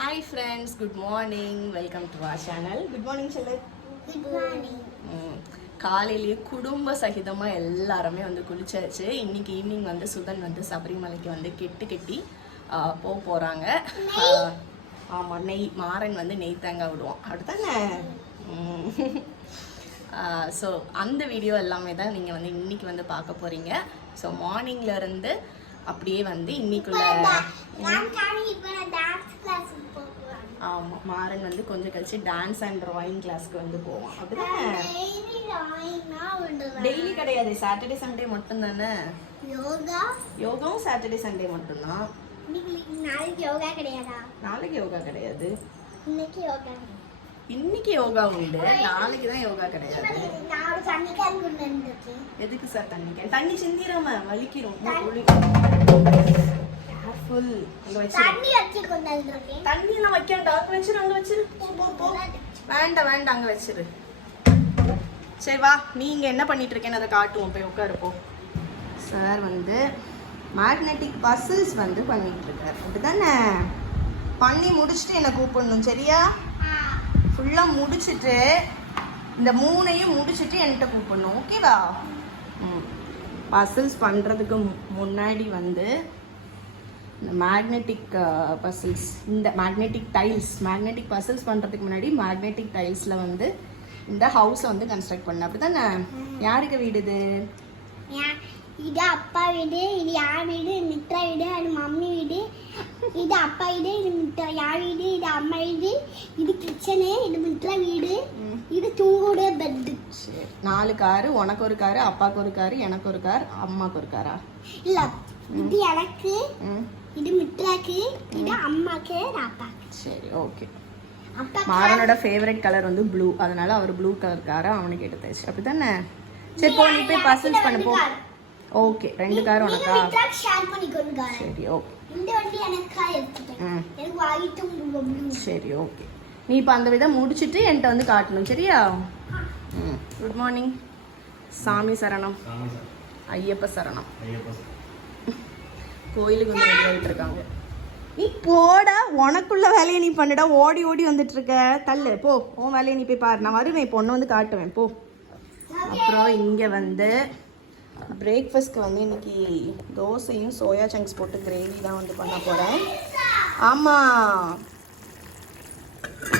Hi friends, good morning. Welcome to our channel. Good morning செல்ல. Good morning. காலையிலேயே குடும்ப சகிதமாக எல்லாருமே வந்து குளிச்சாச்சு. இன்னைக்கு ஈவினிங் வந்து சுதன் வந்து சபரிமலைக்கு வந்து கெட்டி போகிறாங்க. ஆமாம், நெய் மாறன் வந்து நெய் தேங்காய் விடுவோம் அப்படித்தானே. ஸோ அந்த வீடியோ எல்லாமே தான் நீங்கள் வந்து இன்னைக்கு வந்து பார்க்க போகிறீங்க. ஸோ மார்னிங்லேருந்து அப்படியே வந்து இன்னைக்குள்ள ஆமாம், மாறன் வந்து கொஞ்சம் கழிச்சு டான்ஸ் அண்ட் ட்ராயிங் கிளாஸ்க்கு வந்து போவோம் அப்படிதான். டெய்லி கிடையாது, சாட்டர்டே சண்டே மட்டும் தானே யோகாவும். சாட்டர்டே சண்டே மட்டும்தான். நாளைக்கு யோகா கிடையாதா? நாளைக்கு யோகா கிடையாது, இன்னைக்கு யோகா உண்டு. நாளைக்கு தான் யோகா கிடையாது. எதுக்கு சார் தண்ணி தண்ணி சிந்திராம வலிக்கிறோம். தண்ணி எல்லாம் வைக்கண்டா, வச்சிரு அங்க வச்சிரு. வேண்டாம் வேண்டாம், அங்க வச்சிரு. சரி வா, நீங்க என்ன பண்ணிட்டு இருக்கேன்னு அதை காட்டுவோம். போய் உட்காருப்போம். சார் வந்து மேக்னெட்டிக் பசில்ஸ் வந்து பண்ணிட்டு இருக்காரு அப்படிதானே. பண்ணி முடிச்சுட்டு என்ன கூப்பிடணும், சரியா? ஃபுல்லாக முடிச்சுட்டு இந்த 3ஐயும் முடிச்சுட்டு என்கிட்ட கூப்பிடணும், ஓகேவா? பசில்ஸ் பண்ணுறதுக்கு முன்னாடி வந்து இந்த மேக்னெட்டிக் பசில்ஸ், இந்த மேக்னெட்டிக் பசில்ஸ் பண்ணுறதுக்கு முன்னாடி மேக்னெட்டிக் டைல்ஸில் வந்து இந்த ஹவுஸை வந்து கன்ஸ்ட்ரக்ட் பண்ண அப்படிதானே. யாருக்கு வீடு இது? இது அப்பா வீடு, இது யார் வீடு? மித்ரா வீடு. அது மம்மி வீடு. இது அப்பா வீடு, இது மித்ரா யார் வீடு? இது அம்மா வீடு. இது கிச்சனு, இது மித்ரா வீடு. இது தூங்கோட பெட். சரி, 4 காரு. உனக்கு ஒரு காரு, அப்பாவுக்கு ஒரு காரு, எனக்கு ஒரு கார், அம்மாவுக்கு ஒரு காரா? இல்ல, இது எனக்கு, இது மித்ராக்கு, இது அம்மாக்கு, அப்பாக்கு. சரி, ஓகே. மாறனோட ஃபேவரட் கலர் வந்து ப்ளூ, அதனால அவர் ப்ளூ கலர் காரை அவனுக்கு எடுத்தாச்சு அப்படிதானே. சரி போ, நீ போய் பசில்ஸ் பண்ண போ. ஓகே, 2 கார் உனக்கா? சரி, ஓகே. இந்த வண்டி எனக்கு எடுத்துட்டேன். எனக்கு வாங்கிட்டும் ப்ளூ. சரி, ஓகே. நீ இப்போ அந்த விதம் முடிச்சுட்டு என்கிட்ட வந்து காட்டணும், சரியா? Good morning. சாமி சரணம், ஐயப்ப சரணம். கோயிலுக்கு வந்து ரெடி ஆகிட்டு இருக்காங்க. நீ போடா, உனக்குள்ள வேலையை நீ பண்ணுடா. ஓடி ஓடி வந்துட்டு இருக்க. தள்ளு போ, உன் வேலையை நீ போய் பாரு. நான் வருவேன், பொண்ணு வந்து காட்டுவேன் போ. அப்புறம் இங்கே வந்து பிரேக்ஃபாஸ்ட்க்கு வந்து இன்னைக்கு தோசையும் சோயா சங்க்ஸ் போட்டு கிரேவி தான் வந்து பண்ண போகிறேன். ஆமாம்,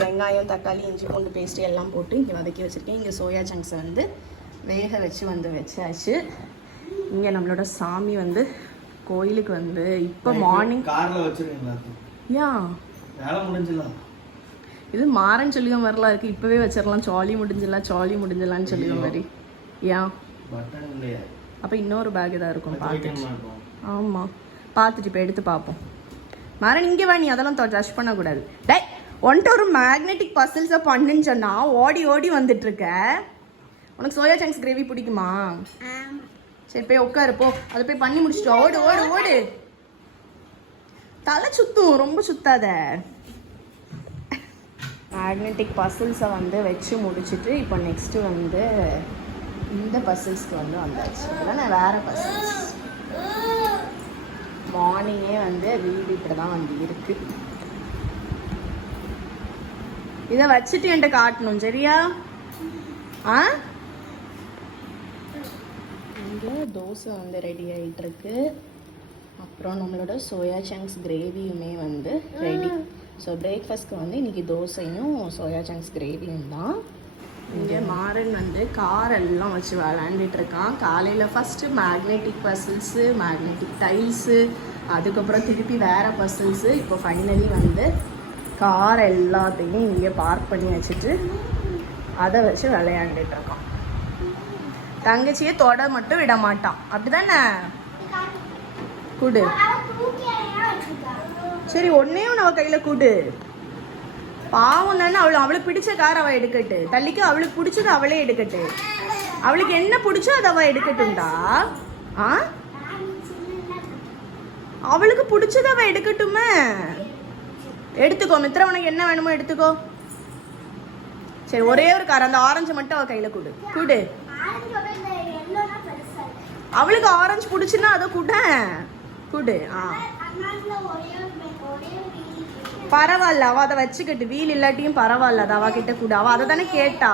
வெங்காயம், தக்காளி, இஞ்சி பூண்டு பேஸ்ட்டு எல்லாம் போட்டு இங்கே வதக்கி வச்சுருக்கேன். இங்கே சோயா சங்க்ஸை வந்து வேக வச்சு வந்து வச்சாச்சு. இங்கே நம்மளோட சாமி வந்து கோயிலுக்கு வந்து இப்போ மார்னிங் காரில் வச்சுருக்கீங்களா? ஏன் வேலை முடிஞ்சிடலாம். இது மாறன்னு சொல்லிய மாதிரிலாம் இருக்குது. இப்போவே வச்சிடலாம், சாலி முடிஞ்சிடலான்னு சொல்லிய மாதிரி. ஏன் பட்டன் இல்லையா? அப்போ இன்னொரு பேக் தான் இருக்கும், பார்த்துட்டு. ஆமாம், பார்த்துட்டு இப்போ எடுத்து பார்ப்போம். மாறன் இங்கே வா, நீ அதெல்லாம் டச் பண்ணக்கூடாது. டே, ஒன்ட்டு ஒரு மேக்னெட்டிக் பசில்ஸை பண்ணுன்னு சொன்னால் ஓடி ஓடி வந்துட்டுருக்க. உனக்கு சோயா சங்க்ஸ் கிரேவி பிடிக்குமா? சரி போய் உட்காரு போ, அதை போய் பண்ணி முடிச்சுட்டு ஓடு ஓடு ஓடு. தலை சுத்தும், ரொம்ப சுத்தாத. மேக்னெட்டிக் பசில்ஸை வந்து வச்சு முடிச்சுட்டு இப்போ நெக்ஸ்ட்டு வந்து இந்த பசில்ஸ்க்கு வந்து வந்தாச்சு. அதெல்லாம் நான் வேறு பசில்ஸ். மார்னிங்கே வந்து வீடு இப்படி தான் வந்து இருக்கு. இதை வச்சுட்டு என்கிட்ட காட்டணும், சரியா? இங்கே தோசை வந்து ரெடி ஆகிட்டுருக்கு. அப்புறம் நம்மளோட சோயா சங்க்ஸ் கிரேவியுமே வந்து ரெடி. ஸோ பிரேக்ஃபாஸ்ட்க்கு வந்து இன்றைக்கி தோசையும் சோயா சங்க்ஸ் கிரேவியும் தான். இங்கே மாறன் வந்து கார் எல்லாம் வச்சு விளாண்டுட்டு இருக்கான். காலையில் first magnetic puzzles, magnetic tiles, அதுக்கப்புறம் திருப்பி வேறு பசில்ஸு. இப்போ ஃபைனலி வந்து கார் எல்லாத்தையும் இங்கே பார்க் பண்ணி வச்சுட்டு அதை வச்சு விளையாண்டுட்டு இருக்கான். தங்கச்சியை தொட மட்டும் விட மாட்டான், அப்படிதானே? குடு. சரி, ஒன்னையும் அவள் கையில் குடு. பாவம் தானே, அவளுக்கு பிடிச்ச கார் அவள் எடுக்கட்டு. தள்ளிக்கு அவளுக்கு பிடிச்சது அவளே எடுக்கட்டு. அவளுக்கு என்ன பிடிச்சோ அதை அவள் எடுக்கட்டும்டா. அவளுக்கு பிடிச்சது அவள் எடுக்கட்டுமே. எடுத்துக்கோ மித்ரா, உனக்கு என்ன வேணுமோ எடுத்துக்கோ. சரி, ஒரே ஒரு கார், அந்த ஆரஞ்சு மட்டும் அவள் கையில் குடு. குடு. அவளுக்கு ஆரஞ்சு பிடிச்சுன்னா அதை குட குடு. பரவாயில்ல, அவள் அதை வச்சுக்கிட்டு வீல் இல்லாட்டியும் பரவாயில்ல, அது அவகிட்ட கூட அவள் அதை தானே கேட்டா.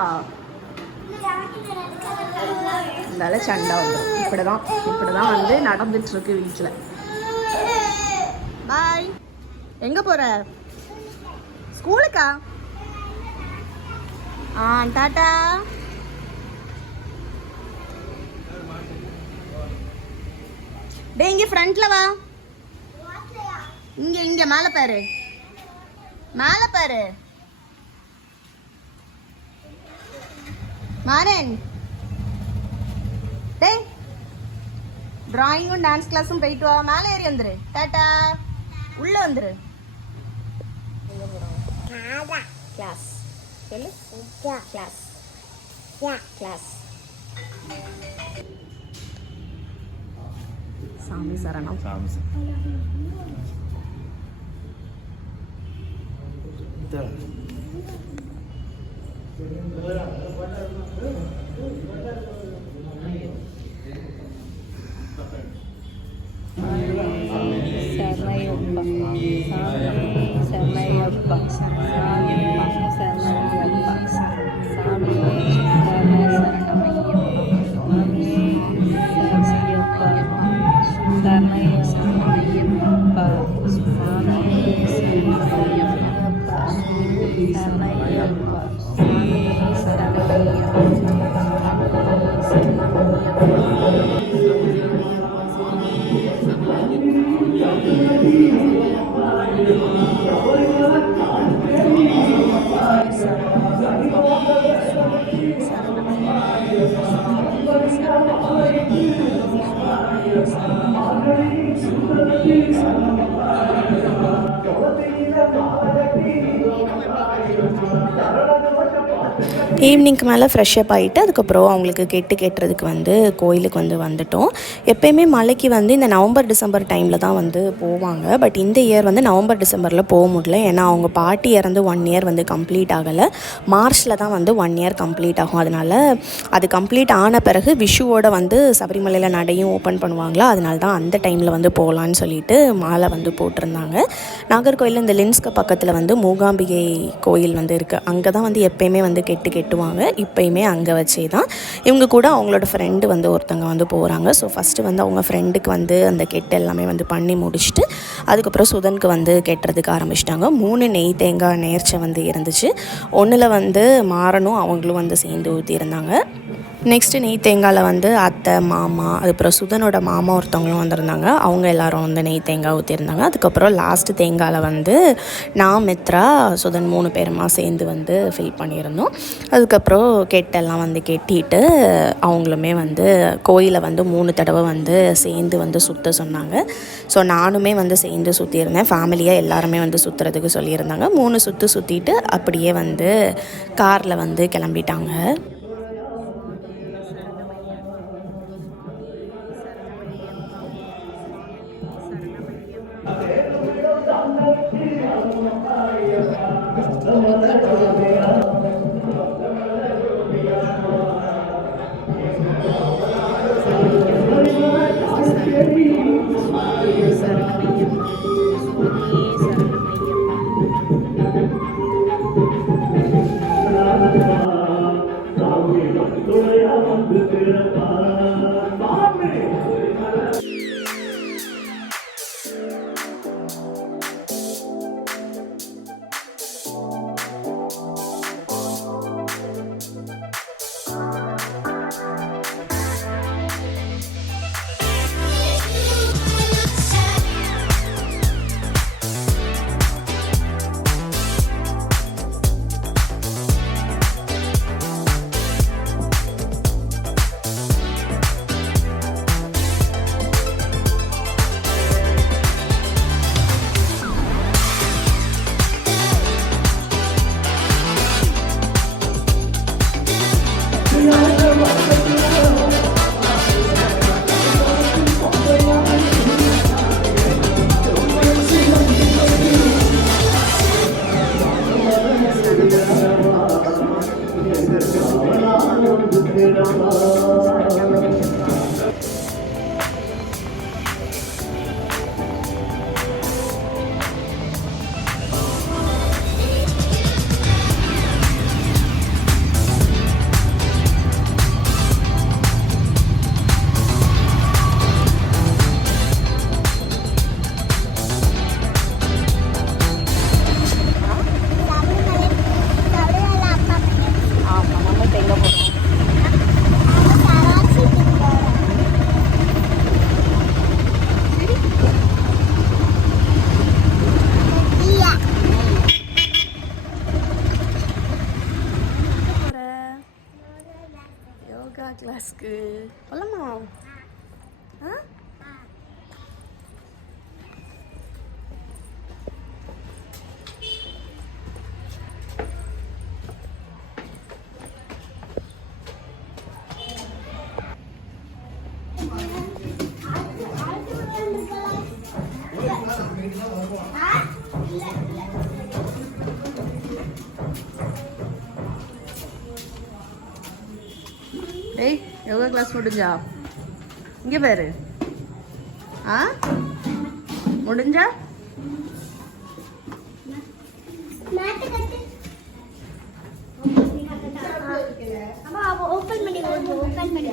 இருந்தால சண்டை வந்துடும். இப்படிதான் வந்து நடந்துட்டு இருக்கு வீட்டில். பாய். எங்க போற? ஸ்கூலுக்கா? டாட்டா. டே இங்க ஃப்ரண்ட்ல வா. இங்க மேல பாரு, மேல பாரு. மாறன். டேய் டிராயிங்கும் டான்ஸ் கிளாஸும் போயிட்டு வா. மேலே ஏறி வந்துரு. டாட்டா. உள்ள வந்துரு. கிளாஸ் சொல்லு. Class class. சாமி சரணம். ஈவினிங்க்கு மேலே ஃப்ரெஷ்அப் ஆகிட்டு அதுக்கப்புறம் அவங்களுக்கு கேட்டுறதுக்கு வந்து கோயிலுக்கு வந்து வந்துட்டோம். எப்போயுமே மலைக்கு வந்து இந்த நவம்பர் டிசம்பர் டைமில் தான் வந்து போவாங்க. பட் இந்த இயர் வந்து நவம்பர் டிசம்பரில் போக முடியல. ஏன்னா அவங்க பாட்டி இறந்து 1 இயர் வந்து கம்ப்ளீட் ஆகலை. மார்ச்சில் தான் வந்து 1 இயர் கம்ப்ளீட் ஆகும். அதனால் அது கம்ப்ளீட் ஆன பிறகு விஷுவோட வந்து சபரிமலையில் நடையும் ஓப்பன் பண்ணுவாங்களா, அதனால தான் அந்த டைமில் வந்து போகலான்னு சொல்லிட்டு மாலை வந்து போட்டிருந்தாங்க. நாகர்கோயிலில் இந்த லின்ஸ்க்கு பக்கத்தில் வந்து மூகாம்பிகை கோயில் வந்து இருக்குது. அங்கே தான் வந்து எப்போயுமே வந்து கெட்டுவாங்க. இப்போயுமே அங்கே வச்சே தான். இவங்க கூட அவங்களோட ஃப்ரெண்டு வந்து ஒருத்தங்க வந்து போகிறாங்க. ஸோ ஃபஸ்ட்டு வந்து அவங்க ஃப்ரெண்டுக்கு வந்து அந்த கெட்டு எல்லாமே வந்து பண்ணி முடிச்சுட்டு அதுக்கப்புறம் சுதனுக்கு வந்து கெட்டுறதுக்கு ஆரம்பிச்சிட்டாங்க. 3 நெய் தேங்காய் நேர்ச்சை வந்து இருந்துச்சு. ஒன்றில் வந்து மாறனும் அவங்களும் வந்து சேர்ந்து ஊற்றியிருந்தாங்க. நெக்ஸ்ட்டு நெய் தேங்காயில் வந்து அத்தை மாமா அதுக்கப்புறம் சுதனோட மாமா ஒருத்தவங்களும் வந்திருந்தாங்க. அவங்க எல்லோரும் வந்து நெய் தேங்காய் ஊற்றிருந்தாங்க. அதுக்கப்புறம் லாஸ்ட்டு தேங்காயில் வந்து நான் மித்ரா சுதன் 3 பேருமா சேர்ந்து வந்து ஃபில் பண்ணியிருந்தோம். அதுக்கப்புறம் கெட்டெல்லாம் வந்து கெட்டிட்டு அவங்களுமே வந்து கோயிலை வந்து 3 தடவை வந்து சேர்ந்து வந்து சுற்ற சொன்னாங்க. ஸோ நானுமே வந்து சேர்ந்து சுற்றியிருந்தேன். ஃபேமிலியாக எல்லாருமே வந்து சுற்றுறதுக்கு சொல்லியிருந்தாங்க. 3 சுற்று சுற்றிட்டு அப்படியே வந்து காரில் வந்து கிளம்பிட்டாங்க. கிளாஸ்க்கு போலாமா? ஆ டேய் யோகா கிளாஸ் முடிஞ்சா? இங்கே பாரு. ஆ முடிஞ்சா? அம்மா ஓபன் பண்ணி ஓபன் பண்ணி